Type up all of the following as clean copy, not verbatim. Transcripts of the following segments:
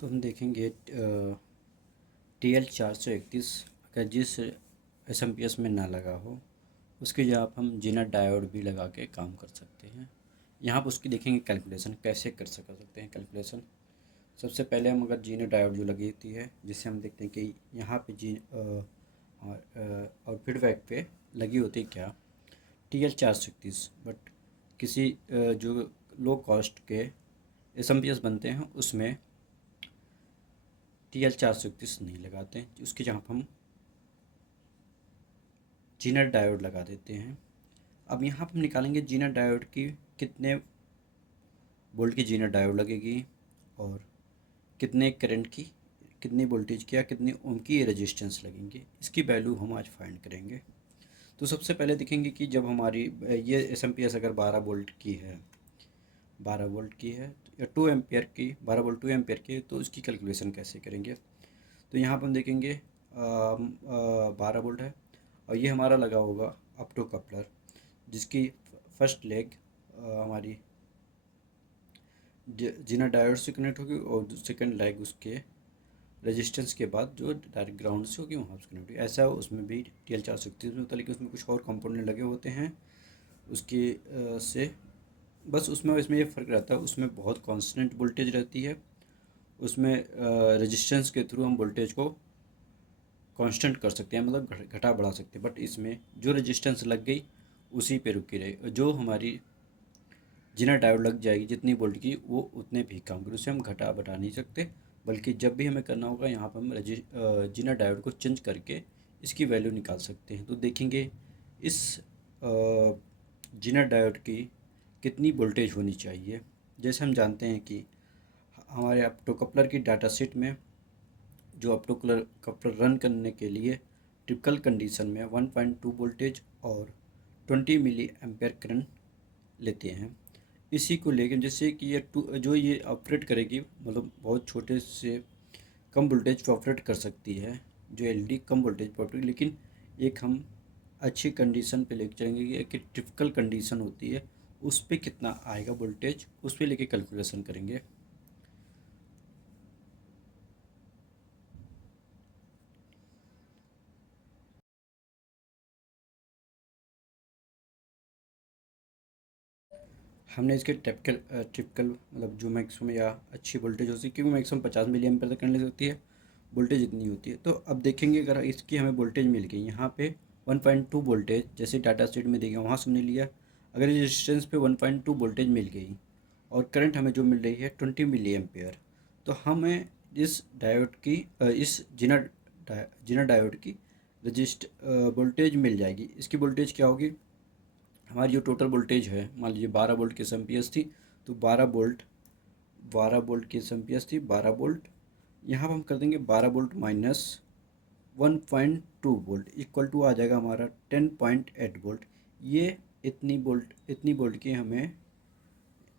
तो हम देखेंगे TL431 अगर जिस एस में ना लगा हो उसकी जगह आप हम जीना डायोड भी लगा के काम कर सकते हैं। यहाँ पर उसकी देखेंगे कैलकुलेशन कैसे कर सकते हैं कैलकुलेशन। सबसे पहले हम अगर जीना डायोड जो लगी होती है जिससे हम देखते हैं कि यहाँ पे और फीडबैक पे लगी होती है क्या TL431, बट किसी जो लो कॉस्ट के एस बनते हैं उसमें TL431 नहीं लगाते हैं, उसकी जहाँ पर हम जीनर डायोड लगा देते हैं। अब यहाँ पर हम निकालेंगे जीनर डायोड की कितने वोल्ट की जीनर डायोड लगेगी और कितने करंट की, कितनी वोल्टेज की या कितनी ओम की रेजिस्टेंस लगेंगे, इसकी वैल्यू हम आज फाइंड करेंगे। तो सबसे पहले देखेंगे कि जब हमारी ये एस अगर 12 वोल्ट की है, 12 वोल्ट की है या 2 एम्पियर की, 12 वोल्ट 2 एम्पियर की, तो उसकी कैलकुलेशन कैसे करेंगे। तो यहाँ पर हम देखेंगे 12 वोल्ट है और ये हमारा लगा होगा ऑप्टो कपलर जिसकी फर्स्ट लेग हमारी जीना डायोड से कनेक्ट होगी और सेकंड लेग उसके रेजिस्टेंस के बाद जो डायरेक्ट ग्राउंड से होगी वहाँ से कनेक्ट होगी। ऐसा उसमें भी TL431 में होता है, लेकिन उसमें कुछ और कंपोनेंट लगे होते हैं उसके से बस उसमें इसमें ये फ़र्क रहता है, उसमें बहुत कांस्टेंट वोल्टेज रहती है, उसमें रेजिस्टेंस के थ्रू हम वोल्टेज को कांस्टेंट कर सकते हैं, मतलब घटा बढ़ा सकते हैं। बट इसमें जो रेजिस्टेंस लग गई उसी पे रुकी रही, जो हमारी जिना डायोड लग जाएगी जितनी वोल्ट की वो उतने भी काम करें, उसे हम घटा बढ़ा नहीं सकते। बल्कि जब भी हमें करना होगा यहाँ पर हम जिना डायोड को चेंज करके इसकी वैल्यू निकाल सकते हैं। तो देखेंगे इस जिना डायोड की कितनी वोल्टेज होनी चाहिए। जैसे हम जानते हैं कि हमारे ऑप्टो कपलर की डाटा शीट में जो ऑप्टो कपलर रन करने के लिए टिपिकल कंडीशन में 1.2 वोल्टेज और 20 मिली एम्पेयर करंट लेते हैं। इसी को लेकर जैसे कि ये जो ये ऑपरेट करेगी, मतलब बहुत छोटे से कम वोल्टेज पर ऑपरेट कर सकती है, जो एलईडी कम वोल्टेज पर ऑपरेट, लेकिन एक हम अच्छी कंडीशन पे लेकर चलेंगे कि एक टिपिकल कंडीशन होती है उस पर कितना आएगा वोल्टेज, उस पर लेके कैलकुलेशन करेंगे। हमने इसके टिपिकल मतलब जो मैक्सिमम या अच्छी वोल्टेज होती है, क्योंकि मैक्सिमम 50 मिली एम्पेयर तक करने ले सकती है, वोल्टेज इतनी होती है। तो अब देखेंगे अगर इसकी हमें वोल्टेज मिल गई यहाँ पे 1.2 वोल्टेज जैसे डाटा शीट में देगा वहाँ से हमने लिया। अगर रेजिस्टेंस पे 1.2 वोल्टेज मिल गई और करंट हमें जो मिल रही है 20 मिली एम्पेयर, तो हमें इस डायोड की इस जिना डायोड की वोल्टेज मिल जाएगी। इसकी वोल्टेज क्या होगी, हमारी जो टोटल वोल्टेज है, मान लीजिए 12 वोल्ट की एस थी, तो 12 वोल्ट की एस थी, 12 वोल्ट यहाँ पर हम कर देंगे 12 volt minus 1.2 volt equal to आ जाएगा हमारा 10.8 वोल्ट। ये इतनी वोल्ट की हमें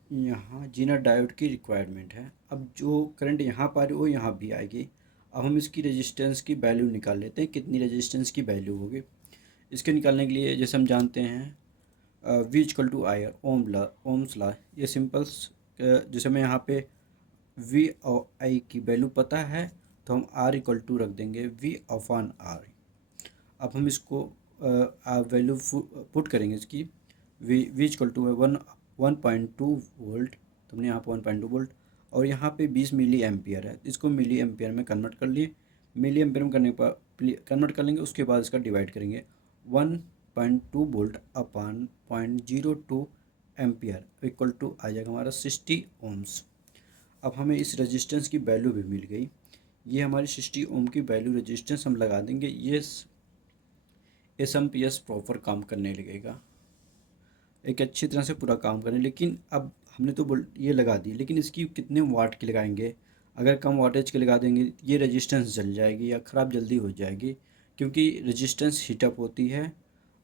यहाँ जीना डायोड की रिक्वायरमेंट है। अब जो करंट यहाँ पर आ रही है वो यहाँ भी आएगी। अब हम इसकी रेजिस्टेंस की वैल्यू निकाल लेते हैं, कितनी रेजिस्टेंस की वैल्यू होगी। इसके निकालने के लिए जैसे हम जानते हैं V equal to I ohm's law, ये सिंपल्स जैसे मैं यहाँ पे V और I की वैल्यू पता है तो हम R इक्वल टू रख देंगे V अपॉन R। अब हम इसको वैल्यू पुट करेंगे इसकी, V इक्वल टू है 1.2 वोल्ट, तो हमने यहाँ पर 1.2 वोल्ट और यहाँ पे 20 मिली एम्पियर है, इसको मिली एम्पियर में कन्वर्ट कर लिए। मिली एम्पियर में करने पर कन्वर्ट कर लेंगे, उसके बाद इसका डिवाइड करेंगे 1.2 volt upon 0.02 ampere equal to आ जाएगा हमारा 60 ओम्स। अब हमें इस रेजिस्टेंस की वैल्यू भी मिल गई, ये हमारी 60 ओम की वैल्यू रेजिस्टेंस हम लगा देंगे। ये एस प्रॉपर काम करने लगेगा, एक अच्छी तरह से पूरा काम करें। लेकिन अब हमने तो ये लगा दी, लेकिन इसकी कितने वाट की लगाएंगे। अगर कम वाटेज के लगा देंगे ये रेजिस्टेंस जल जाएगी या ख़राब जल्दी हो जाएगी, क्योंकि रेजिस्टेंस हीटअप होती है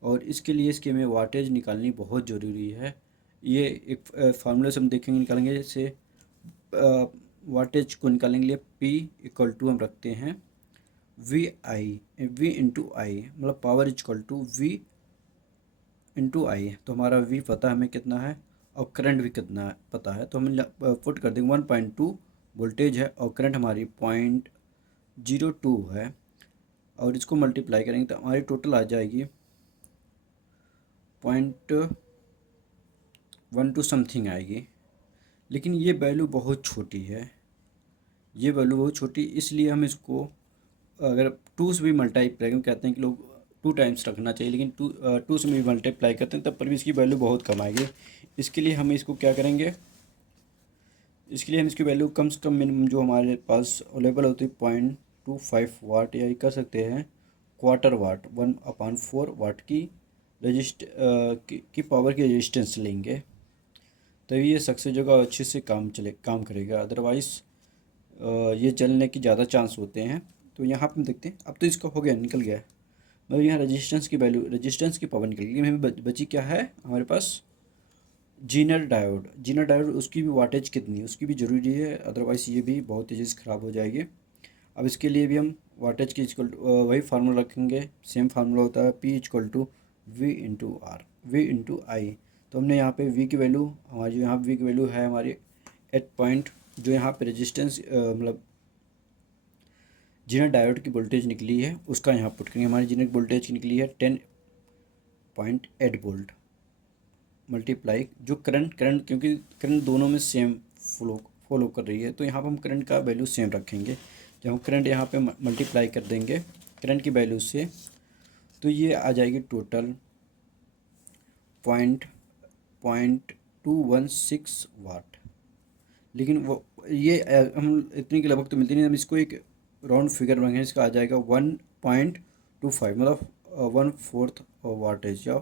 और इसके लिए इसकी हमें वाटेज निकालनी बहुत ज़रूरी है। ये एक फार्मूला से हम देखेंगे निकालेंगे, जैसे वाटेज को निकालने के लिए P इक्वल टू हम रखते हैं V इंटू आई, मतलब power equal to V into I. तो हमारा V पता है हमें कितना है और करंट भी कितना है पता है, तो हम पुट कर देंगे 1.2 वोल्टेज है और करंट हमारी 0.02 है, और इसको मल्टीप्लाई करेंगे तो हमारी टोटल आ जाएगी 0.12 समथिंग आएगी। लेकिन ये वैल्यू बहुत छोटी है, ये वैल्यू बहुत छोटी, इसलिए हम इसको अगर 2 से भी मल्टीप्लाई करें, कहते हैं कि लोग 2 टाइम्स रखना चाहिए, लेकिन 2 से भी मल्टीप्लाई करते हैं तब पर भी इसकी वैल्यू बहुत कम आएगी। इसके लिए हम इसको क्या करेंगे, इसके लिए हम इसकी वैल्यू कम से कम मिनिमम जो हमारे पास अवेलेबल होती है 0.25 वाट, या कर सकते हैं क्वार्टर वाट, 1/4 वाट की की पावर की रेजिस्टेंस लेंगे, तभी ये सक्सेस होगा और अच्छे से काम करेगा। अदरवाइज़ ये जलने की ज़्यादा चांस होते हैं। तो यहाँ पर हम देखते हैं, अब तो इसका हो गया, निकल गया है, मतलब यहाँ रेजिस्टेंस की पावर निकल गई। हमें बची क्या है हमारे पास, जीनर डायोड, उसकी भी वाटेज कितनी है उसकी भी ज़रूरी है, अदरवाइज़ ये भी बहुत तेज़ी से ख़राब हो जाएगी। अब इसके लिए भी हम वाटेज की इक्वल वही फार्मूला रखेंगे, सेम फार्मूला होता है P = V × I। तो हमने यहाँ पे V की वैल्यू, हमारी यहाँ V की वैल्यू है हमारी 8 पॉइंट, जो यहाँ पे रेजिस्टेंस मतलब जीनर डायोड की वोल्टेज निकली है उसका यहाँ पुट करेंगे। हमारी जीनर वोल्टेज की निकली है 10.8 वोल्ट, मल्टीप्लाई जो करंट क्योंकि करंट दोनों में सेम फॉलो कर रही है, तो यहाँ पर हम करंट का वैल्यू सेम रखेंगे। जब हम करंट यहाँ पे मल्टीप्लाई कर देंगे करंट की वैल्यू से, तो ये आ जाएगी टोटल 0.216 वाट। लेकिन वो ये हम इतनी की लगभग तो मिलती नहीं, हम इसको एक राउंड फिगर बनाएंगे, इसका आ जाएगा 1.25, मतलब 1/4 वाटेज, या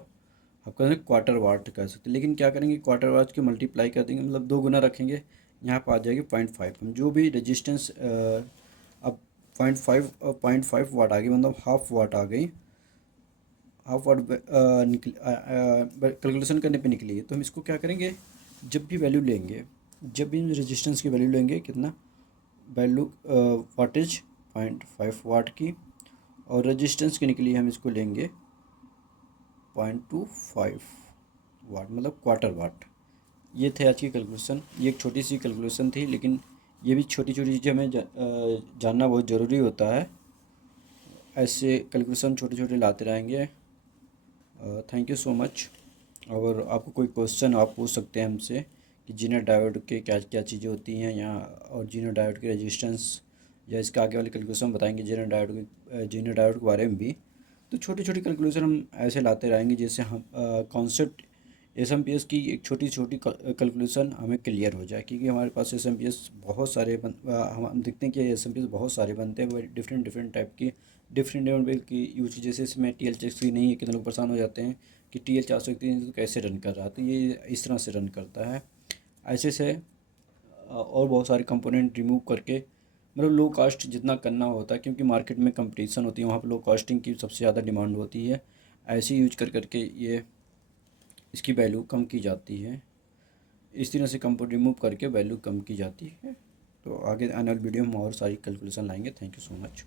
आप कहेंगे क्वार्टर वाट कह सकते हैं। लेकिन क्या करेंगे, क्वार्टर वाट के मल्टीप्लाई कर देंगे, मतलब 2 गुना रखेंगे, यहाँ पर आ जाएगी 0.5। हम जो भी रेजिस्टेंस अब 0.5 वाट आ गई, मतलब हाफ वाट आ गई, हाफ वाट कैलकुलेशन करने पे निकली है। तो हम इसको क्या करेंगे, जब भी वैल्यू लेंगे, जब भी रेजिस्टेंस की वैल्यू लेंगे, कितना वैल्यू वाटेज 0.5 वाट की, और रेजिस्टेंस की निकली हम इसको लेंगे 0.25 वाट, मतलब क्वार्टर वाट। ये थे आज की कैलकुलेशन, ये एक छोटी सी कैलकुलेशन थी, लेकिन ये भी छोटी छोटी चीज़ें हमें जानना बहुत ज़रूरी होता है। ऐसे कैलकुलेशन छोटे छोटे लाते रहेंगे। Thank you so much. और आपको कोई क्वेश्चन आप पूछ सकते हैं हमसे कि जीनर डायोड के क्या क्या चीज़ें होती हैं यहाँ, और जीनर डायोड की रेजिस्टेंस, या इसके आगे वाले कैलकुलेशन बताएंगे जीनर डायोड के बारे में भी। तो छोटी छोटी कैलकुलेशन हम ऐसे लाते रहेंगे जिससे हम कॉन्सेप्ट एसएमपीएस की एक छोटी छोटी कैलकुलेशन हमें क्लियर हो जाए, क्योंकि हमारे पास एसएमपीएस बहुत सारे हम देखते हैं कि एसएमपीएस बहुत सारे बनते हैं, वो डिफरेंट टाइप की डिफरेंट लेवल की यूज, जैसे इसमें TL4 नहीं है, कितने लोग परेशान हो जाते हैं कि TL4 तो कैसे रन कर रहा है, तो ये इस तरह से रन करता है। ऐसे से और बहुत सारे कंपोनेंट रिमूव करके, मतलब लो कास्ट जितना करना होता है, क्योंकि मार्केट में कंपटीशन होती है, वहाँ पर लो कास्टिंग की सबसे ज़्यादा डिमांड होती है। ऐसे यूज करके ये इसकी वैल्यू कम की जाती है, इस तरह से कंपोनेंट रिमूव करके वैल्यू कम की जाती है। तो आगे आने वाली वीडियो में और सारी कैलकुलेशन लाएंगे। Thank you so much.